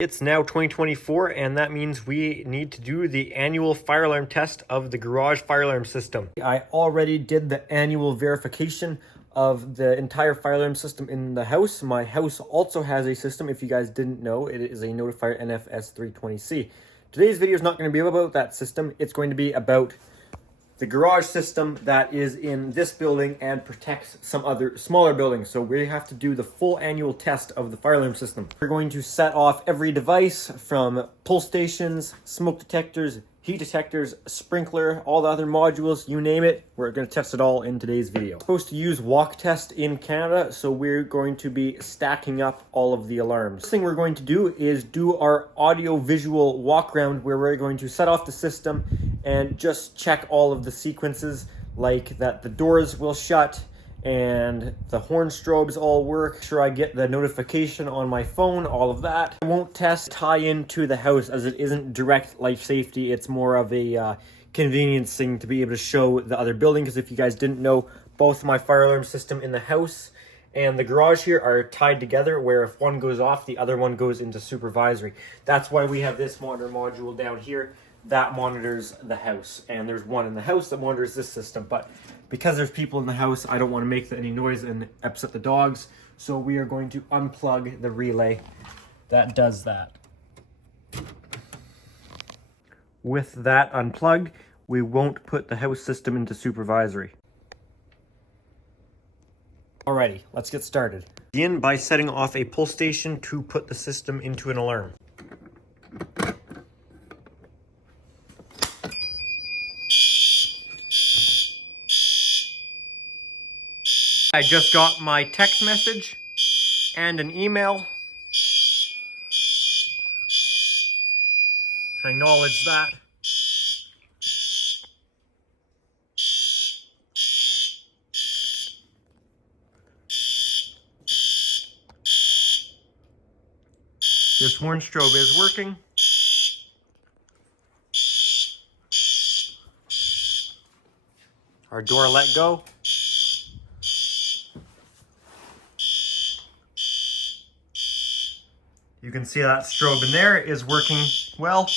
It's now 2024, and that means we need to do the annual fire alarm test of the garage fire alarm system. I already did the annual verification of the entire fire alarm system in the house. My house also has a system, if you guys didn't know. It is a Notifier NFS 320C. Today's video is not going to be about that system. It's going to be about the garage system that is in this building and protects some other smaller buildings. So we have to do the full annual test of the fire alarm system. We're going to set off every device from pull stations, smoke detectors, heat detectors, sprinkler, all the other modules, you name it. We're going to test it all in today's video. We're supposed to use walk test in Canada, so we're going to be stacking up all of the alarms. First thing we're going to do is do our audio visual walk around, where we're going to set off the system and just check all of the sequences, like that the doors will shut and the horn strobes all work. Make sure I get the notification on my phone, all of that. I won't test tie into the house, as it isn't direct life safety. It's more of a convenience thing to be able to show the other building, because if you guys didn't know, both my fire alarm system in the house and the garage here are tied together, where if one goes off, the other one goes into supervisory. That's why we have this monitor module down here that monitors the house, and there's one in the house that monitors this system. But because there's people in the house, I don't want to make any noise and upset the dogs, so we are going to unplug the relay that does that. With that unplugged, we won't put the house system into supervisory. Alrighty, let's get started. Begin by setting off a pull station to put the system into an alarm. I just got my text message and an email. I acknowledge that. This horn strobe is working. Our door let go. You can see that strobe in there is working well.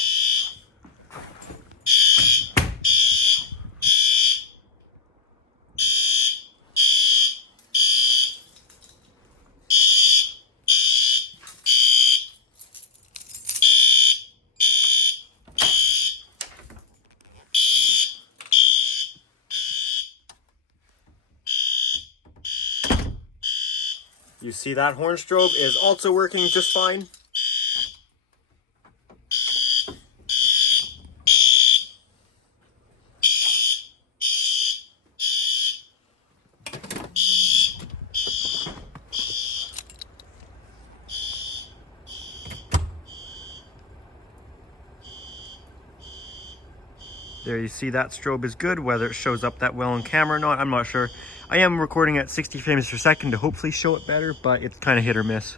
You see that horn strobe is also working just fine. There, you see that strobe is good. Whether it shows up that well on camera or not, I'm not sure. I am recording at 60 frames per second to hopefully show it better, but it's kind of hit or miss.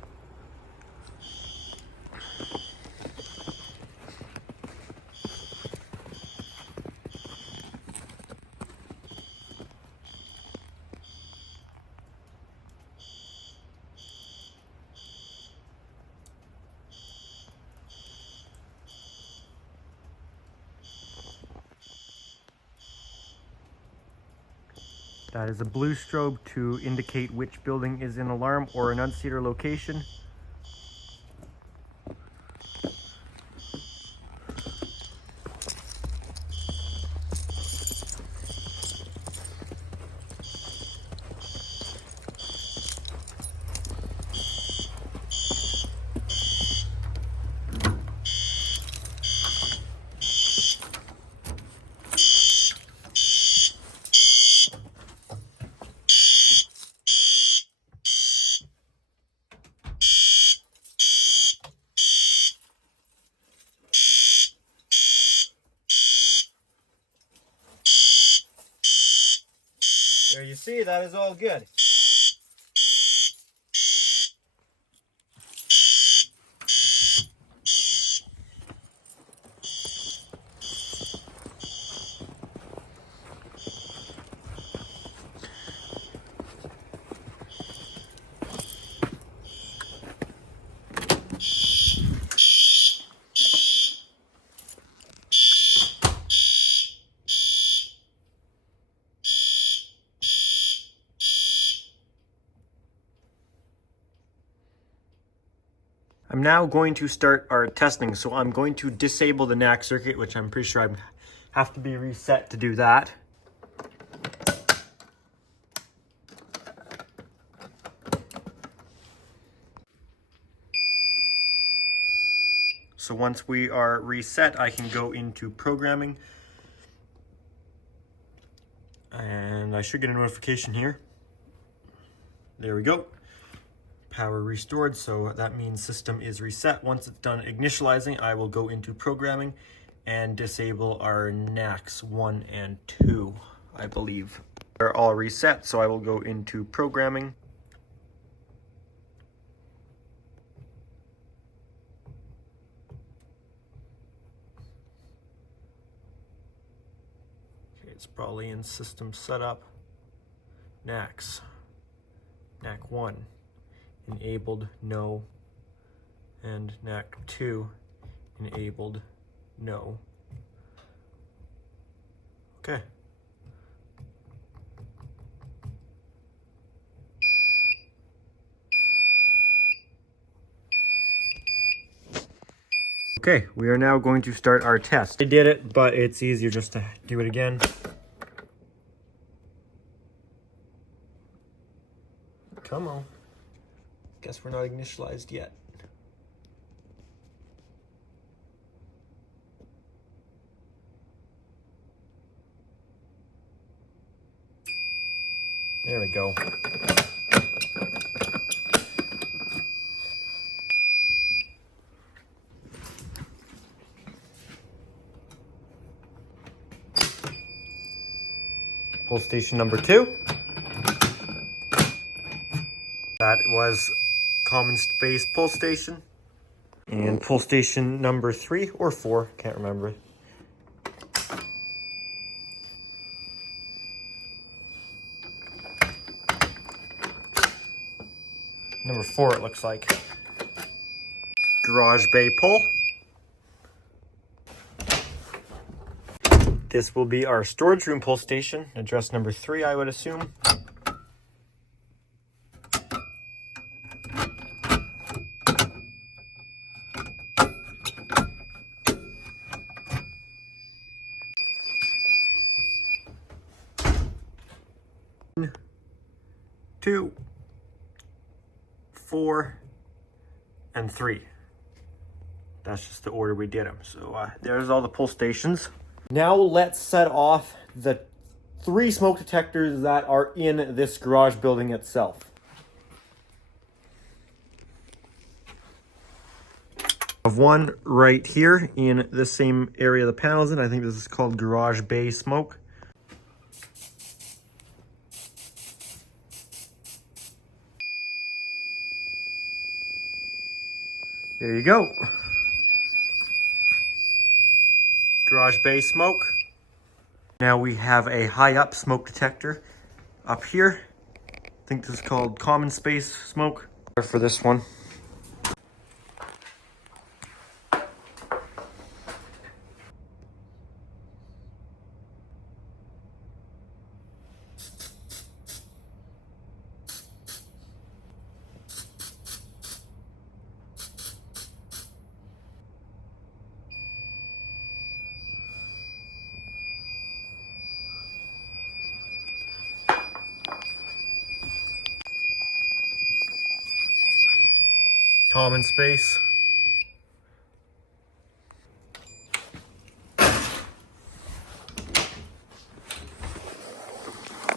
That is a blue strobe to indicate which building is in alarm or annunciator location. There you see, that is all good. I'm now going to start our testing. So I'm going to disable the NAC circuit, which I'm pretty sure I have to be reset to do that. So once we are reset, I can go into programming. And I should get a notification here. There we go. Power restored, so that means system is reset. Once it's done initializing, I will go into programming and disable our NACs 1 and 2, I believe. They're all reset, so I will go into programming. It's probably in system setup. NACs. NAC 1 enabled no, and NAC 2 enabled no. Okay. Okay, we are now going to start our test. I did it, but it's easier just to do it again. Come on. Guess we're not initialized yet. There we go. Pull station number 2. That was common space pull station. And pull station number 3 or 4, can't remember. Number 4 it looks like. Garage bay pull. This will be our storage room pull station, address number 3 I would assume. One, 2, 4, and 3. That's just the order we did them. So there's all the pull stations. Now let's set off the 3 smoke detectors that are in this garage building itself. I have one right here in the same area the panel's in. I think this is called garage bay smoke. There you go. Garage bay smoke. Now we have a high up smoke detector up here. I think this is called common space smoke. For this one. Common space.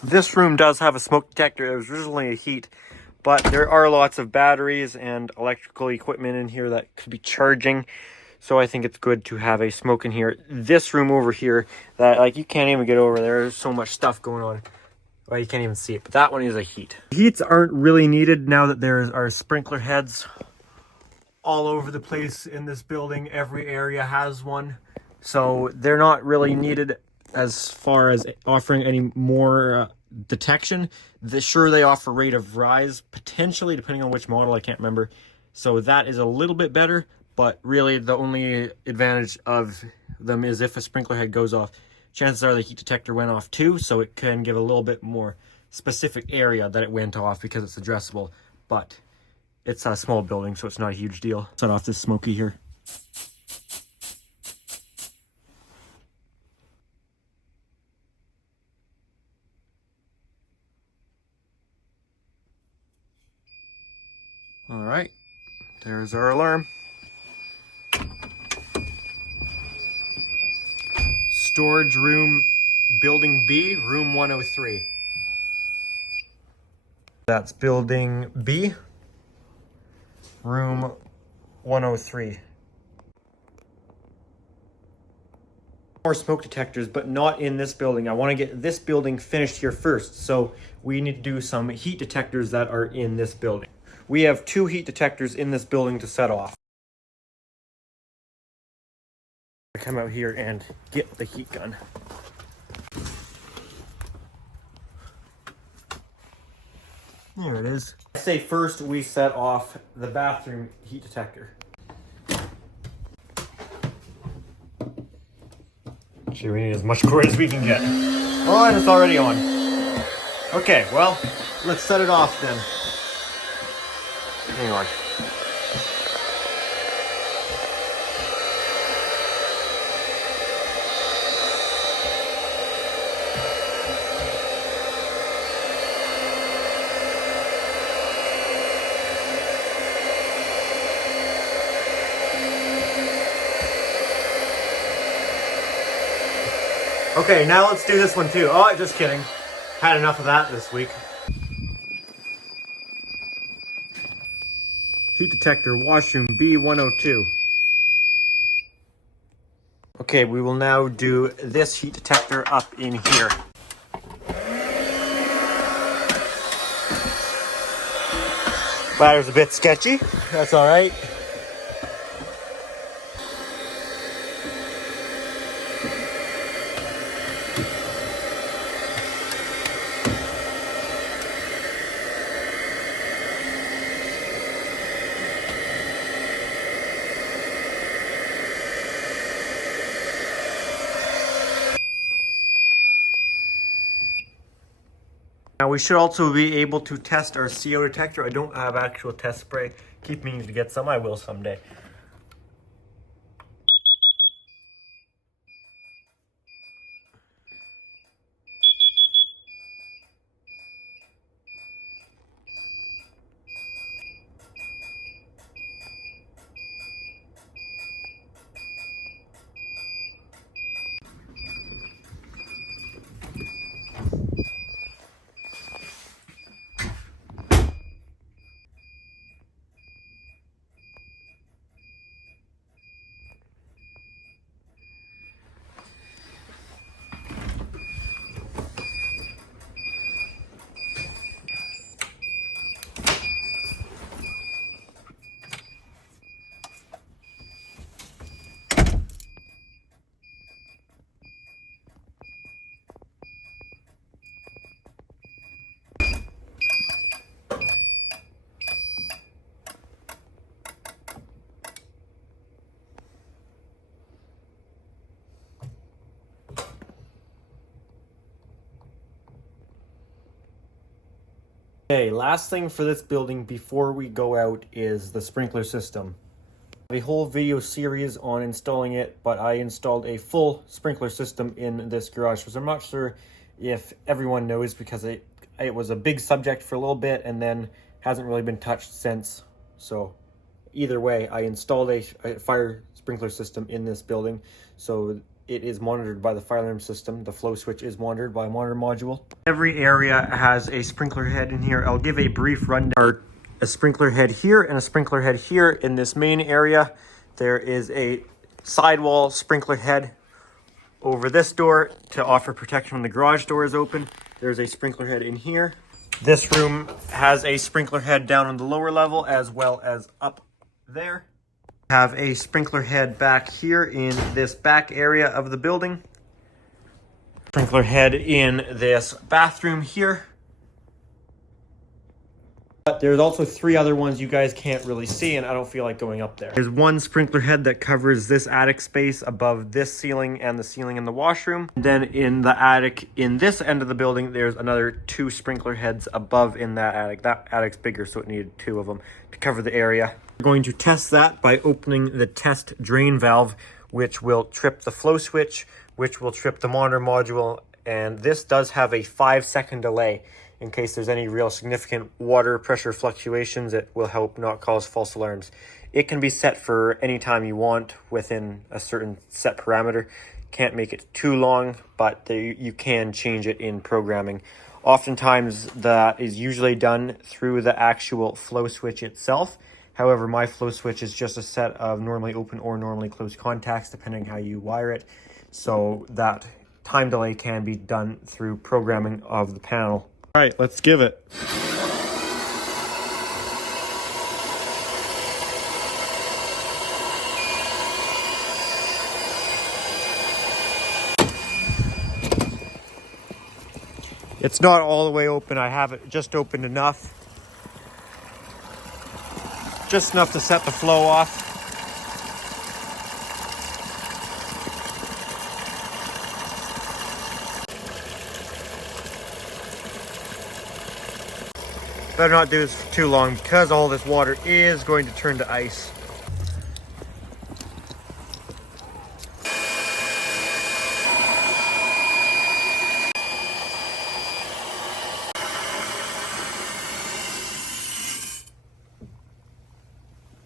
This room does have a smoke detector. It was originally a heat, but there are lots of batteries and electrical equipment in here that could be charging. So I think it's good to have a smoke in here. This room over here, that like you can't even get over there. There's so much stuff going on. Well, you can't even see it, but that one is a heat. Heats aren't really needed now that there are sprinkler heads all over the place in this building. Every area has one, so they're not really needed as far as offering any more detection. Sure, they offer rate of rise potentially depending on which model, I can't remember, so that is a little bit better, but really the only advantage of them is if a sprinkler head goes off, chances are the heat detector went off too, so it can give a little bit more specific area that it went off because it's addressable. But It's a small building, so it's not a huge deal. Set off this smoky here. All right, there's our alarm. Storage room, building B, room 103. That's building B, room 103. More smoke detectors, but not in this building. I want to get this building finished here first. So we need to do some heat detectors that are in this building. We have 2 heat detectors in this building to set off. I come out here and get the heat gun. There it is. I say first we set off the bathroom heat detector. Actually, we need as much cord as we can get. Oh, and it's already on. Okay, well, let's set it off then. Hang on. Okay, now let's do this one too. Oh, just kidding. Had enough of that this week. Heat detector, washroom B102. Okay, we will now do this heat detector up in here. Ladder's a bit sketchy. That's all right. Now we should also be able to test our CO detector. I don't have actual test spray. Keep meaning to get some. I will someday. Okay, last thing for this building before we go out is the sprinkler system. I have a whole video series on installing it, but I installed a full sprinkler system in this garage, because I'm not sure if everyone knows, because it was a big subject for a little bit and then hasn't really been touched since. So either way, I installed a fire sprinkler system in this building, so it is monitored by the fire alarm system. The flow switch is monitored by a monitor module. Every area has a sprinkler head in here. I'll give a brief rundown. A sprinkler head here and a sprinkler head here. In this main area, there is a sidewall sprinkler head over this door to offer protection when the garage door is open. There's a sprinkler head in here. This room has a sprinkler head down on the lower level as well as up there. Have a sprinkler head back here in this back area of the building. Sprinkler head in this bathroom here. But there's also 3 other ones you guys can't really see, and I don't feel like going up there. There's one sprinkler head that covers this attic space above this ceiling and the ceiling in the washroom. Then in the attic in this end of the building, there's another 2 sprinkler heads above in that attic. That attic's bigger, so it needed 2 of them to cover the area. We're going to test that by opening the test drain valve, which will trip the flow switch, which will trip the monitor module, and this does have a 5-second delay. In case there's any real significant water pressure fluctuations, it will help not cause false alarms. It can be set for any time you want within a certain set parameter. Can't make it too long, but you can change it in programming. Oftentimes that is usually done through the actual flow switch itself. However, my flow switch is just a set of normally open or normally closed contacts, depending how you wire it. So that time delay can be done through programming of the panel. All right, let's give it. It's not all the way open. I have it just opened enough. Just enough to set the flow off. Better not do this for too long because all this water is going to turn to ice.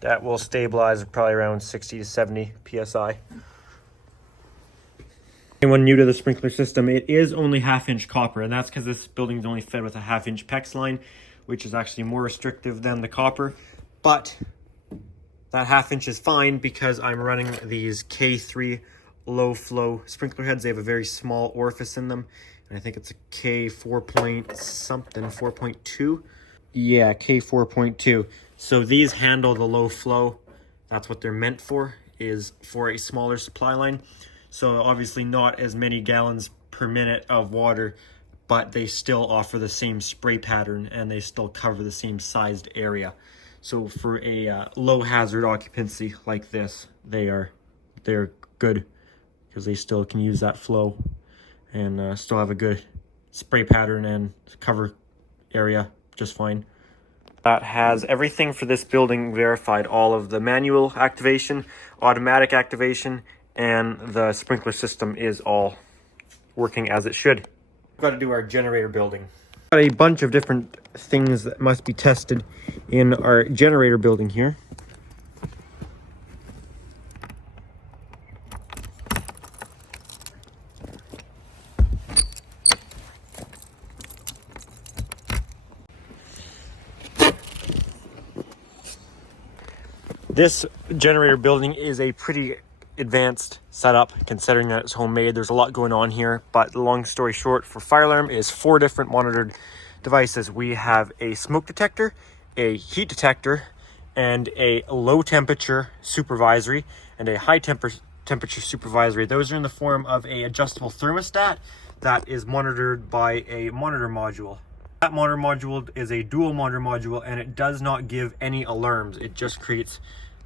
That will stabilize at probably around 60 to 70 psi. Anyone new to the sprinkler system, it is only 1/2-inch copper, and that's because this building is only fed with a 1/2-inch PEX line, which is actually more restrictive than the copper. But that 1/2 inch is fine because I'm running these K3 low flow sprinkler heads. They have a very small orifice in them, and I think it's a K4 point something, 4.2. Yeah, K4.2. So these handle the low flow. That's what they're meant for, is for a smaller supply line. So obviously not as many gallons per minute of water, but they still offer the same spray pattern and they still cover the same sized area. So for a low hazard occupancy like this, they're good because they still can use that flow and still have a good spray pattern and cover area just fine. That has everything for this building verified, all of the manual activation, automatic activation, and the sprinkler system is all working as it should. We've got to do our generator building. Got a bunch of different things that must be tested in our generator building here. This generator building is a pretty advanced setup considering that it's homemade. There's a lot going on here, but the long story short, for fire alarm is 4 different monitored devices. We have a smoke detector, a heat detector, and a low temperature supervisory and a high temperature supervisory. Those are in the form of a adjustable thermostat that is monitored by a monitor module. That monitor module is a dual monitor module, and it does not give any alarms. It just creates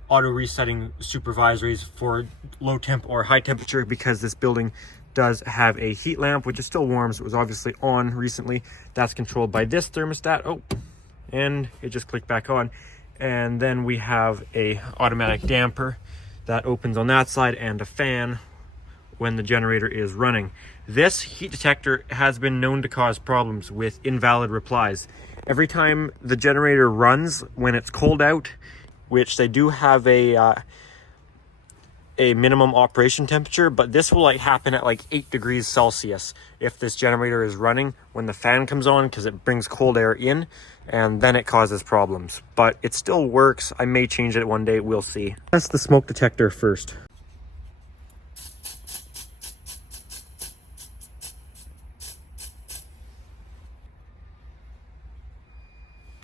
auto resetting supervisories for low temp or high temperature, because this building does have a heat lamp, which is still warm, so it was obviously on recently. That's controlled by this thermostat. Oh, and it just clicked back on. And then we have a automatic damper that opens on that side and a fan when the generator is running. This heat detector has been known to cause problems with invalid replies. Every time the generator runs when it's cold out, which they do have a minimum operation temperature, but this will happen at 8 degrees Celsius if this generator is running when the fan comes on, because it brings cold air in, and then it causes problems. But it still works. I may change it one day, we'll see. Test the smoke detector first.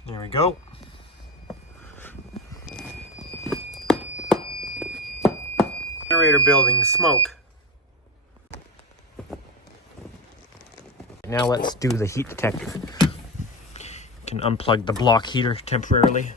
There we go. Generator building smoke. Now let's do the heat detector. Can unplug the block heater temporarily.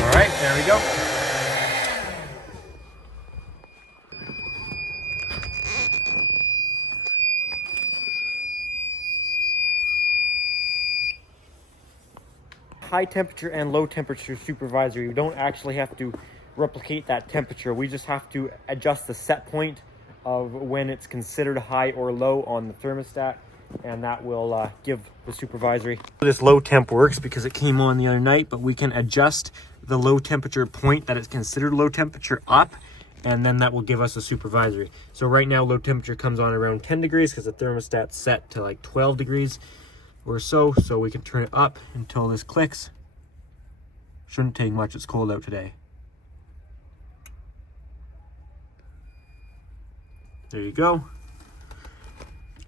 All right, there we go. High temperature and low temperature supervisory. We don't actually have to replicate that temperature. We just have to adjust the set point of when it's considered high or low on the thermostat, and that will give the supervisory. This low temp works because it came on the other night, but we can adjust the low temperature point that it's considered low temperature up, and then that will give us a supervisory. So right now low temperature comes on around 10 degrees because the thermostat's set to like 12 degrees or so we can turn it up until this clicks. Shouldn't take much, it's cold out today. There you go.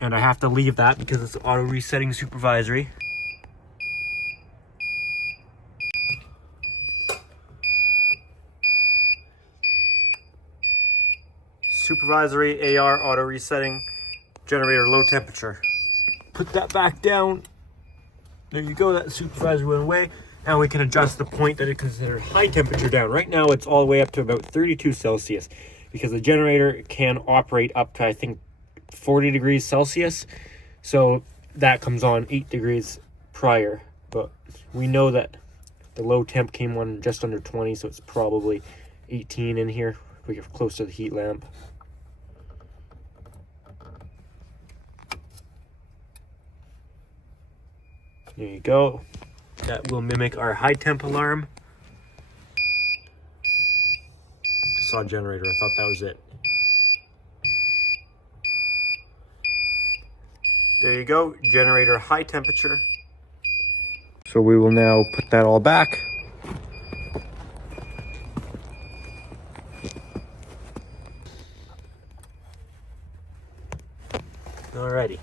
And I have to leave that because it's auto resetting supervisory. Supervisory AR auto resetting, generator low temperature. Put that back down. There you go, that supervisor went away. Now we can adjust the point that it considered high temperature down. Right now it's all the way up to about 32 Celsius because the generator can operate up to, I think, 40 degrees Celsius. So that comes on 8 degrees prior. But we know that the low temp came on just under 20, so it's probably 18 in here. We get close to the heat lamp. There you go. That will mimic our high temp alarm. Saw a generator, I thought that was it. There you go, generator high temperature. So we will now put that all back. Alrighty.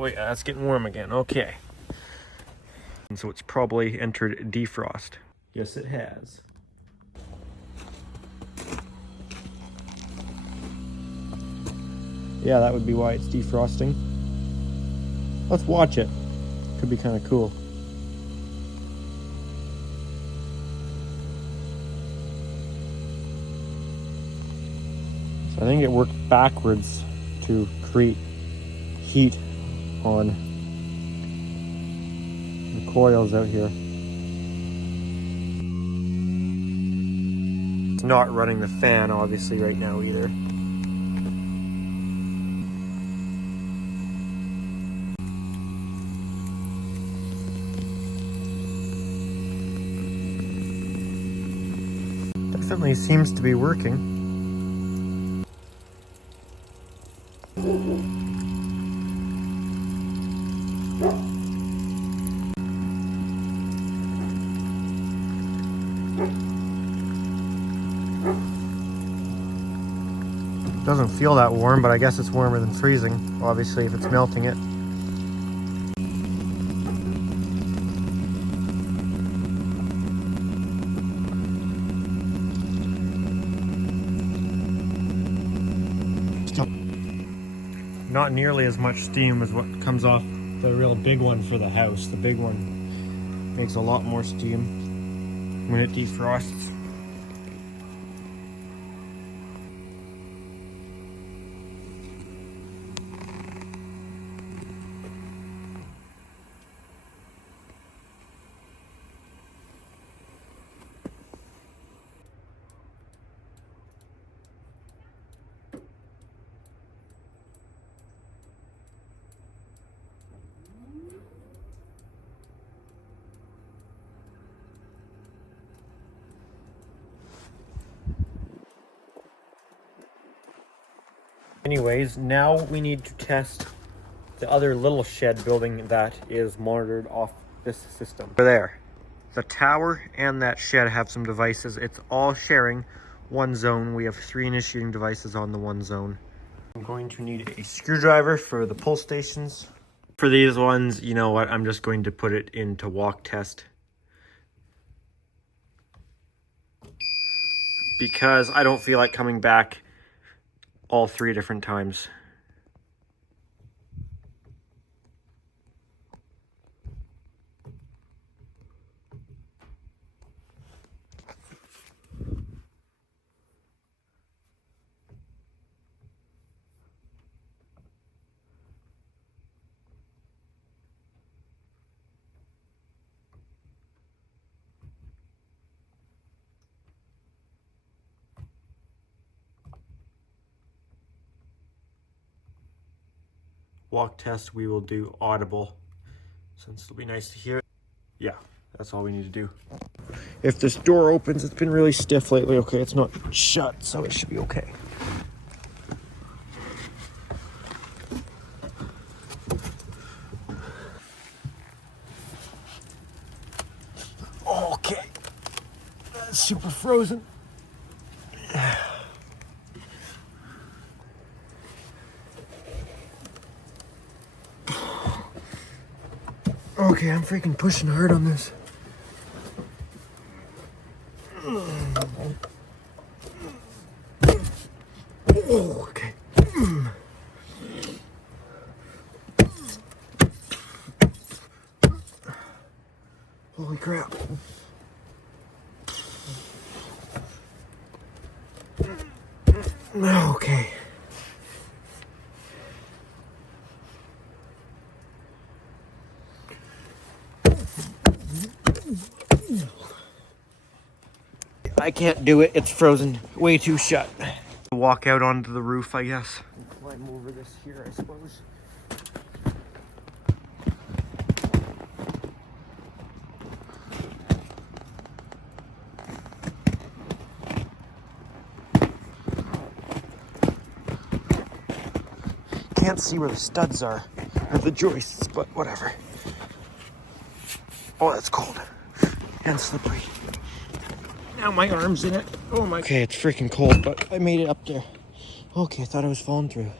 Oh yeah, that's getting warm again. Okay. And so it's probably entered defrost. Yes, it has. Yeah, that would be why it's defrosting. Let's watch it. Could be kind of cool. So I think it worked backwards to create heat on the coils out here. It's not running the fan obviously right now either. Definitely seems to be working. Doesn't feel that warm, but I guess it's warmer than freezing, obviously, if it's melting it. Not nearly as much steam as what comes off the real big one for the house. The big one makes a lot more steam when it defrosts. Anyways, now we need to test the other little shed building that is monitored off this system. Over there, the tower and that shed have some devices. It's all sharing one zone. We have 3 initiating devices on the one zone. I'm going to need a screwdriver for the pull stations. For these ones, you know what, I'm just going to put it into walk test, because I don't feel like coming back all 3 different times. Walk test, we will do audible, since it'll be nice to hear. Yeah, that's all we need to do. If this door opens, it's been really stiff lately. Okay, it's not shut, so it should be okay. Okay, that's super frozen. Okay, I'm freaking pushing hard on this. Oh, okay. Holy crap. Okay. I can't do it. It's frozen way too shut. Walk out onto the roof, I guess. Climb over this here, I suppose. Can't see where the studs are, or the joists, but whatever. Oh, that's cold and slippery. Now my arm's in it. Oh my. Okay, it's freaking cold, but I made it up there. Okay, I thought I was falling through.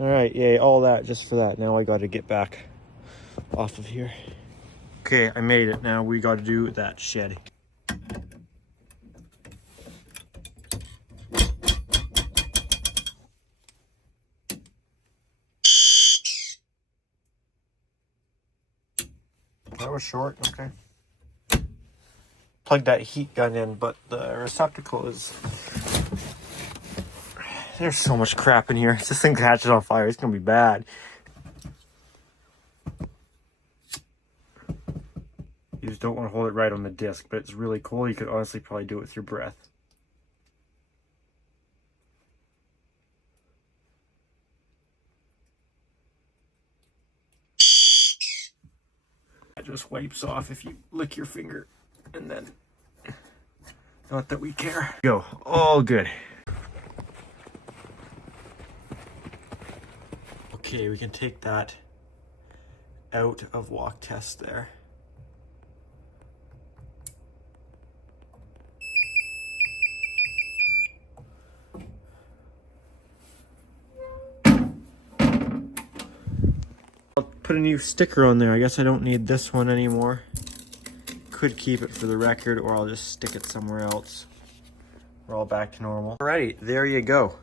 All right, yay, all that just for that. Now I got to get back off of here. Okay, I made it. Now we got to do that shed. That was short, okay. Plug that heat gun in, but the receptacle is... There's so much crap in here. If this thing catches on fire, it's gonna be bad. You just don't want to hold it right on the disc, but it's really cool. You could honestly probably do it with your breath. It just wipes off if you lick your finger, and then not that we care. Go, all good. Okay, we can take that out of walk test there. I'll put a new sticker on there. I guess I don't need this one anymore. Could keep it for the record, or I'll just stick it somewhere else. We're all back to normal. Alrighty, there you go.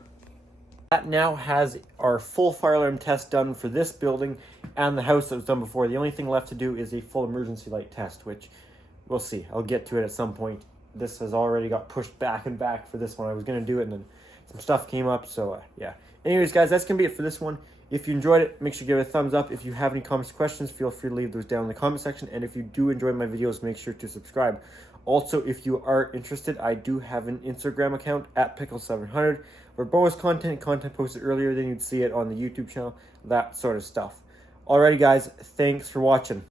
That now has our full fire alarm test done for this building and the house that was done before. The only thing left to do is a full emergency light test, which we'll see. I'll get to it at some point. This has already got pushed back and back for this one. I was going to do it, and then some stuff came up, so yeah. Anyways, guys, that's going to be it for this one. If you enjoyed it, make sure you give it a thumbs up. If you have any comments or questions, feel free to leave those down in the comment section. And if you do enjoy my videos, make sure to subscribe. Also, if you are interested, I do have an Instagram account at Pickle700 where bonus content posted earlier than you'd see it on the YouTube channel, that sort of stuff. Alrighty guys, thanks for watching.